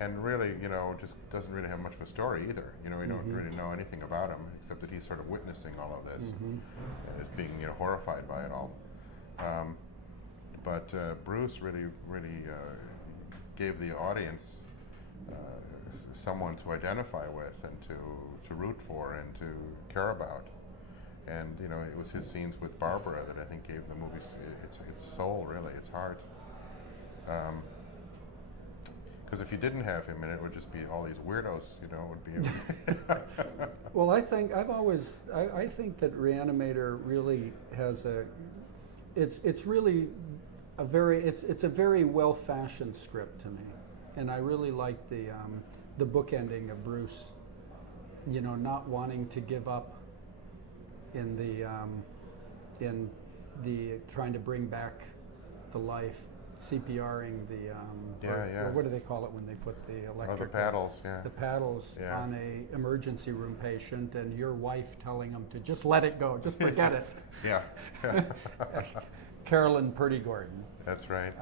and really, just doesn't really have much of a story either. We don't really know anything about him except that he's sort of witnessing all of this and is being, horrified by it all. But Bruce really gave the audience someone to identify with and to root for and to care about. And it was his scenes with Barbara that I think gave the movie its soul, really, its heart. Because if you didn't have him in it, would just be all these weirdos, would be. Well, I think I think that Reanimator really has it's really a very well fashioned script to me, and I really like the bookending of Bruce, not wanting to give up in the trying to bring back the life. CPRing or what do they call it when they put the electric? The paddles, yeah. The paddles on a emergency room patient, and your wife telling them to just let it go, just forget it. Yeah. Carolyn Purdy Gordon. That's right.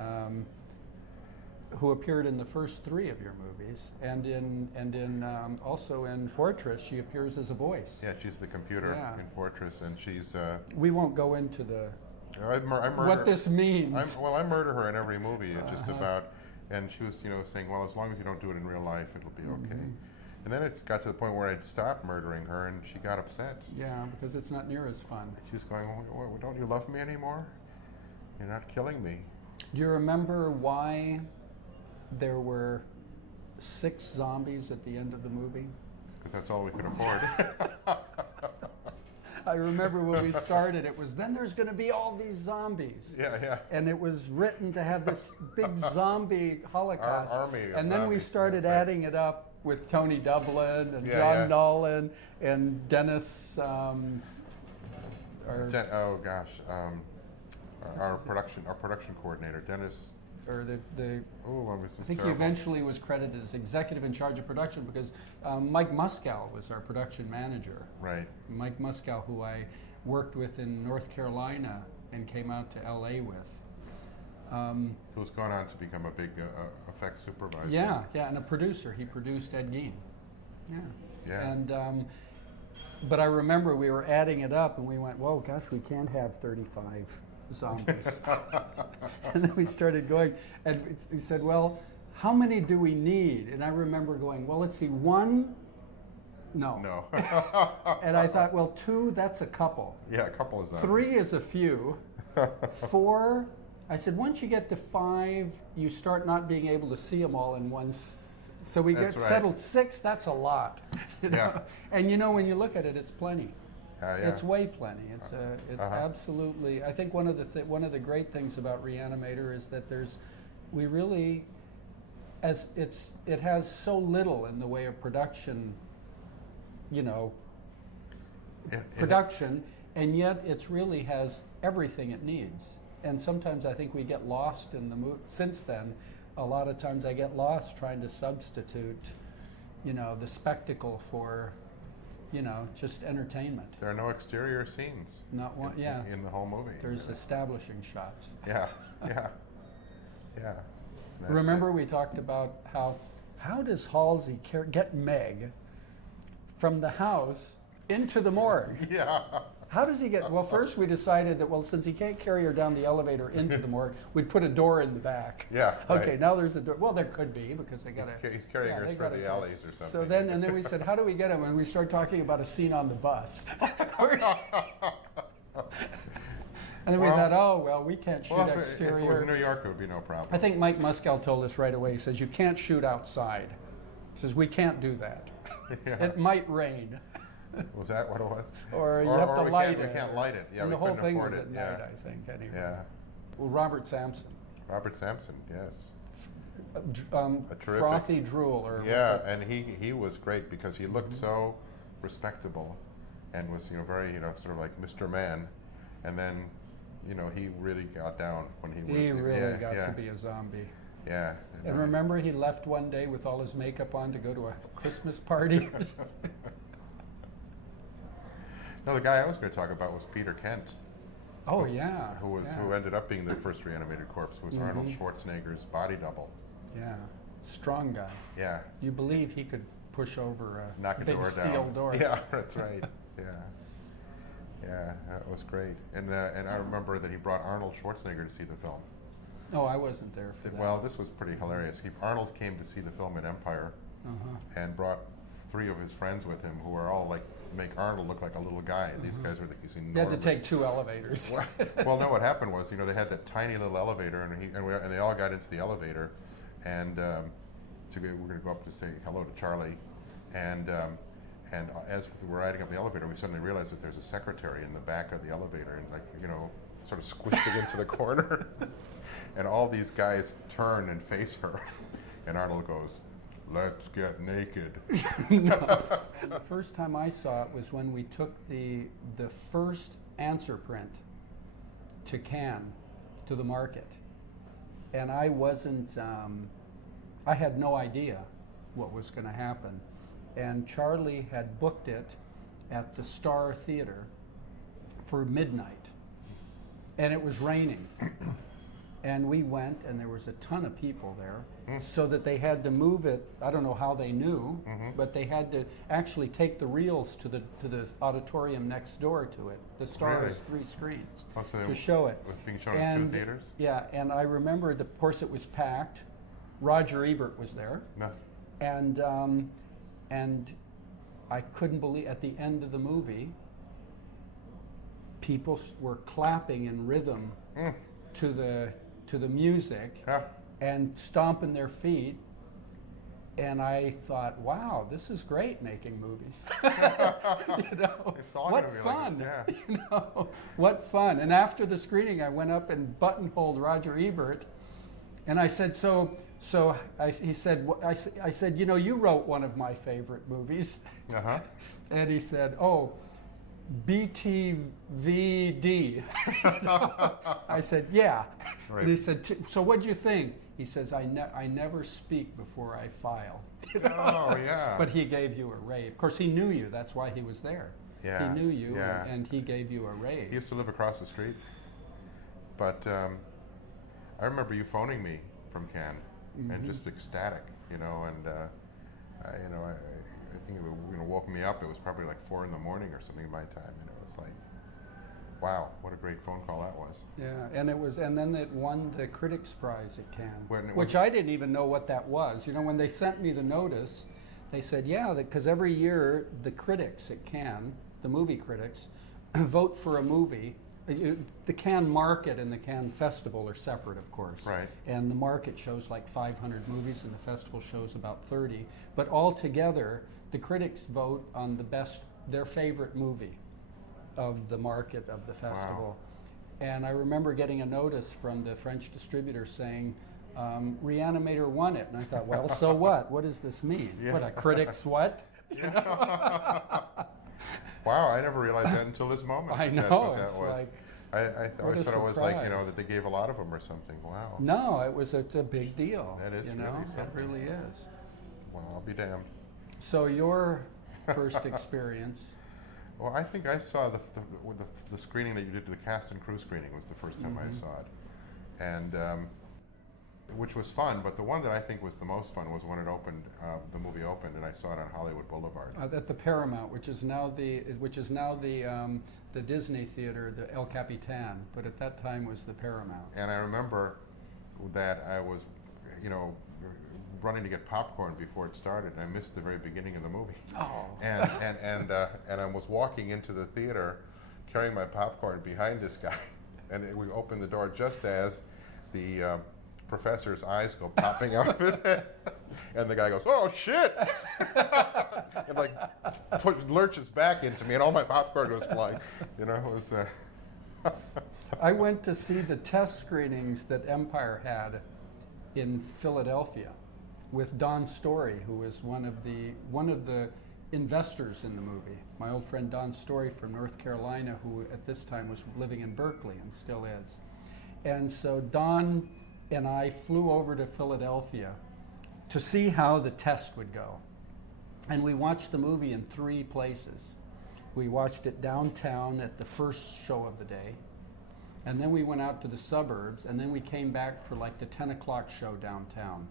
Who appeared in the first 3 of your movies, and also in Fortress, she appears as a voice. Yeah, she's the computer in Fortress, and she's. We won't go into the. I murder, what this means. I murder her in every movie, just about, and she was, saying, well, as long as you don't do it in real life, it'll be okay. And then it got to the point where I'd stopped murdering her, and she got upset. Yeah, because it's not near as fun. She's going, well, don't you love me anymore? You're not killing me. Do you remember why there were 6 zombies at the end of the movie? Because that's all we could afford. I remember when we started, it was, then there's going to be all these zombies. Yeah. And it was written to have this big zombie holocaust. Army of and then zombies. We started adding it up with Tony Dublin and Yeah, John Nolan and Dennis. Our production coordinator, Dennis. Or I think he eventually was credited as executive in charge of production because Mike Muskow was our production manager. Right. Mike Muskow, who I worked with in North Carolina and came out to LA with. Who's gone on to become a big effects supervisor. Yeah, and a producer. He produced Ed Gein. Yeah. And but I remember we were adding it up and we went, whoa, gosh, we can't have 35 zombies. And then we started going, and we said, well, how many do we need? And I remember going, well, let's see, 1? No. And I thought, well, 2, that's a couple. Yeah, a couple is zombies. 3 is a few. 4, I said, once you get to 5, you start not being able to see them all in one. So we get settled 6, that's a lot. Yeah. And when you look at it, it's plenty. Yeah. It's way plenty. It's absolutely. I think one of the great things about Reanimator is that it has so little in the way of production, and yet it really has everything it needs. And sometimes I think we get lost in the mood. Since then, a lot of times I get lost trying to substitute, the spectacle for. Just entertainment. There are no exterior scenes. Not one. In the whole movie. There's establishing shots. Yeah. Remember we talked about how does Halsey get Meg from the house into the morgue? Yeah. How does he get? Well, first we decided that since he can't carry her down the elevator into the morgue, we'd put a door in the back. Yeah. Okay. Right. Now there's a door. Well, there could be because they got to. He's carrying her through the alleys or something. So then we said, how do we get him? And we start talking about a scene on the bus. And then we thought, we can't shoot exterior. If it was New York, it would be no problem. I think Mike Muskow told us right away. He says, you can't shoot outside. He says, we can't do that. Yeah. It might rain. Was that what it was? Or you have to light it. We can't light it. Yeah, and we the whole thing afford was it. at night, I think, anyway. Yeah. Well, Robert Sampson, yes. A terrific. Frothy drool. And he was great because he looked so respectable and was, very, sort of like Mr. Man. And then, he really got down when he was... He really got to be a zombie. Yeah. And remember, he left one day with all his makeup on to go to a Christmas party. No, the guy I was going to talk about was Peter Kent. Oh, yeah. Who ended up being the first reanimated corpse, who was Arnold Schwarzenegger's body double. Yeah. strong guy. Yeah. You believe he could push over a Knock a big door steel down. door. Yeah, that's right. Yeah. Yeah, that was great. And I remember that he brought Arnold Schwarzenegger to see the film. Oh, I wasn't there for that. Well, this was pretty hilarious. Arnold came to see the film in Empire and brought 3 of his friends with him who are all like, make Arnold look like a little guy. These guys are like these enormous. You had to take 2 elevators. Well, no, what happened was, they had that tiny little elevator, and they all got into the elevator, and we're going to go up to say hello to Charlie, and as we were riding up the elevator, we suddenly realized that there's a secretary in the back of the elevator, and sort of squished against the corner, and all these guys turn and face her, and Arnold goes, "Let's get naked." No. The first time I saw it was when we took the first answer print to Cannes, to the market. And I wasn't, I had no idea what was going to happen. And Charlie had booked it at the Star Theater for midnight. And it was raining. And we went, and there was a ton of people there, so that they had to move it. I don't know how they knew, but they had to actually take the reels to the auditorium next door to it. The Star has 3 screens to show it. It was being shown in 2 theaters? Yeah, and I remember, of course, it was packed. Roger Ebert was there. No. And I couldn't believe, at the end of the movie, people were clapping in rhythm to the music and stomping their feet, and I thought, wow, this is great, making movies. It's all what gonna be fun! like this, yeah. What fun! And after the screening, I went up and buttonholed Roger Ebert, and I said, he said, I said, you wrote one of my favorite movies, and he said, oh, BTVD. I said, yeah. Right. And he said, so what'd you think? He says, I never speak before I file. Oh, yeah. But he gave you a rave. Of course, he knew you. That's why he was there. Yeah. He knew you, yeah. and he gave you a rave. He used to live across the street. But I remember you phoning me from Cannes, and just ecstatic, and I think it woke me up. It was probably like 4 in the morning or something my time. It's like, wow, what a great phone call that was. Yeah, and then it won the Critics' Prize at Cannes, which I didn't even know what that was. When they sent me the notice, they said, yeah, because every year the critics at Cannes, the movie critics, vote for a movie. The Cannes market and the Cannes festival are separate, of course. Right. And the market shows like 500 movies, and the festival shows about 30. But all together, the critics vote on their favorite movie of the market of the festival. Wow. And I remember getting a notice from the French distributor saying, Reanimator won it. And I thought, well, so what? What does this mean? Yeah. What, a critic's what? Yeah. Wow, I never realized that until this moment. I know. That's what that was. Like, I always thought it was like, that they gave a lot of them or something. Wow. No, it's a big deal. That is really something. It really is. Wow, I'll be damned. So your first experience? Well, I think I saw the screening that you did, the cast and crew screening was the first time I saw it. And which was fun, but the one that I think was the most fun was when it opened, the movie opened, and I saw it on Hollywood Boulevard. At the Paramount, which is now the Disney Theater, the El Capitan, but at that time was the Paramount. And I remember that I was, running to get popcorn before it started, and I missed the very beginning of the movie. Oh. And I was walking into the theater, carrying my popcorn behind this guy, and we opened the door just as the professor's eyes go popping out of his head, and the guy goes, "Oh shit!" and lurches back into me, and all my popcorn goes flying. It was. I went to see the test screenings that Empire had in Philadelphia with Don Story, who was one of the investors in the movie. My old friend Don Story from North Carolina, who at this time was living in Berkeley and still is. And so Don and I flew over to Philadelphia to see how the test would go. And we watched the movie in 3 places. We watched it downtown at the first show of the day, and then we went out to the suburbs, and then we came back for like the 10 o'clock show downtown.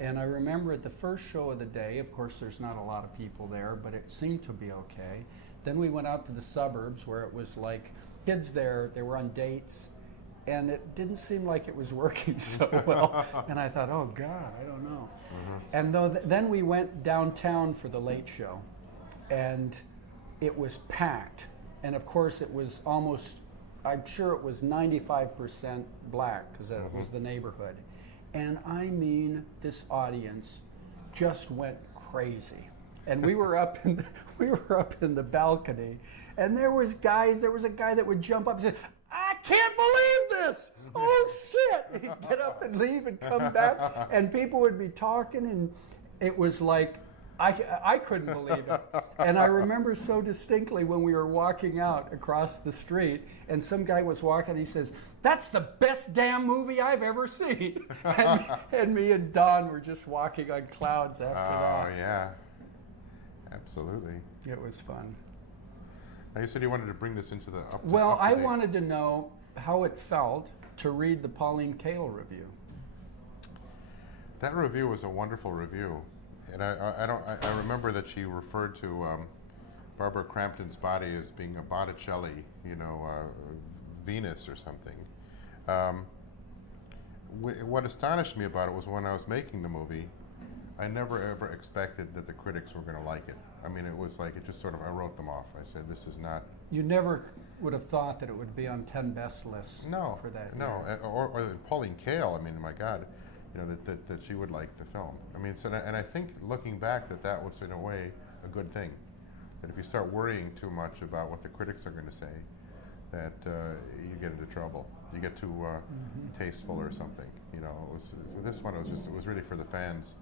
And I remember at the first show of the day, of course there's not a lot of people there, but it seemed to be okay. Then we went out to the suburbs where it was like kids there, they were on dates, and it didn't seem like it was working so well. And I thought, oh God, I don't know. And then we went downtown for the late show, and it was packed. And of course it was almost, I'm sure it was 95% black, because it was the neighborhood. And I mean, this audience just went crazy. And we were up in the balcony, and there was a guy that would jump up and say, I can't believe this! Oh shit! He'd get up and leave and come back, and people would be talking, and it was like, I couldn't believe it. And I remember so distinctly when we were walking out across the street, and some guy was walking, and he says, that's the best damn movie I've ever seen. And me and Don were just walking on clouds after that. Oh, yeah. Absolutely. It was fun. Now, you said you wanted to bring this into the Well, I wanted to know how it felt to read the Pauline Kael review. That review was a wonderful review. And I remember that she referred to Barbara Crampton's body as being a Botticelli, Venus or something. What astonished me about it was when I was making the movie, I never ever expected that the critics were going to like it. I mean, it was like, it just sort of, I wrote them off. I said, this is not... You never would have thought that it would be on 10 best lists for that year. Or Pauline Kael, I mean, my God, that she would like the film. I mean, and I think looking back that was in a way a good thing. That if you start worrying too much about what the critics are going to say, that you get into trouble. You get too tasteful or something. This one, it was really for the fans.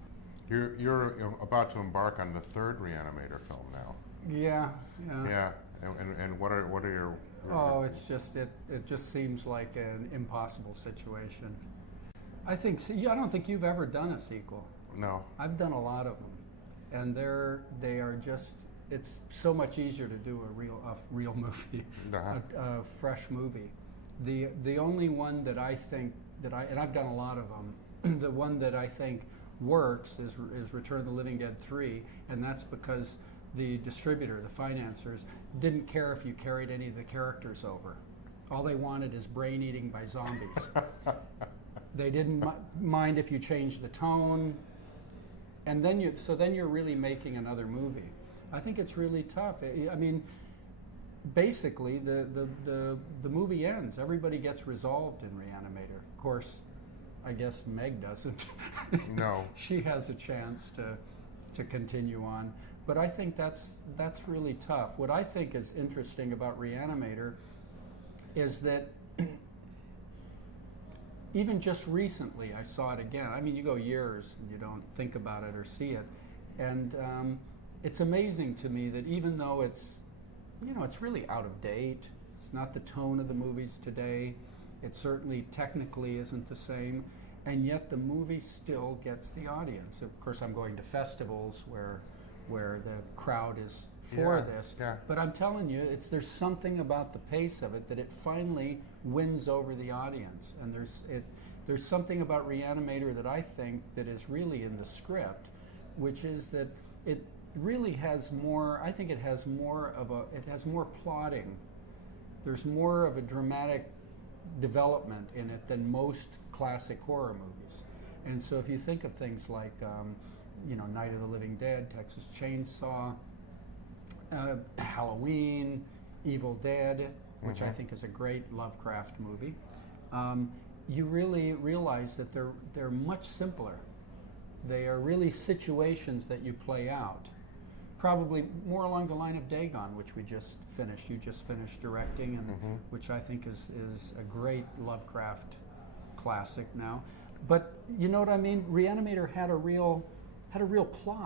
You're about to embark on the third Reanimator film now. Yeah. Yeah, and what are your? Oh, it's just it just seems like an impossible situation. I don't think you've ever done a sequel. No. I've done a lot of them, and they are just. It's so much easier to do a real movie, a fresh movie. The only one that I think and I've done a lot of them. The one that I think works is Return of the Living Dead 3, and that's because the distributor, the financiers, didn't care if you carried any of the characters over. All they wanted is brain eating by zombies. They didn't mind if you changed the tone, and then you're really making another movie. I think it's really tough. I mean, basically the movie ends. Everybody gets resolved in Reanimator. Of course, I guess Meg doesn't. No. She has a chance to continue on. But I think that's really tough. What I think is interesting about Reanimator is that even just recently I saw it again. I mean, you go years and you don't think about it or see it. And it's amazing to me that even though it's really out of date, it's not the tone of the movies today, it certainly technically isn't the same, and yet the movie still gets the audience. Of course, I'm going to festivals where the crowd is for this, but I'm telling you, there's something about the pace of it that it finally wins over the audience, and there's something about Reanimator that I think that is really in the script, which is that it really has more. I think it has more plotting. There's more of a dramatic development in it than most classic horror movies. And so if you think of things like Night of the Living Dead, Texas Chainsaw, Halloween, Evil Dead, which I think is a great Lovecraft movie, you really realize that they're much simpler. They are really situations that you play out. Probably more along the line of Dagon, which we just finished. You just finished directing, and which I think is a great Lovecraft classic now. But you know what I mean? Reanimator had a real plot.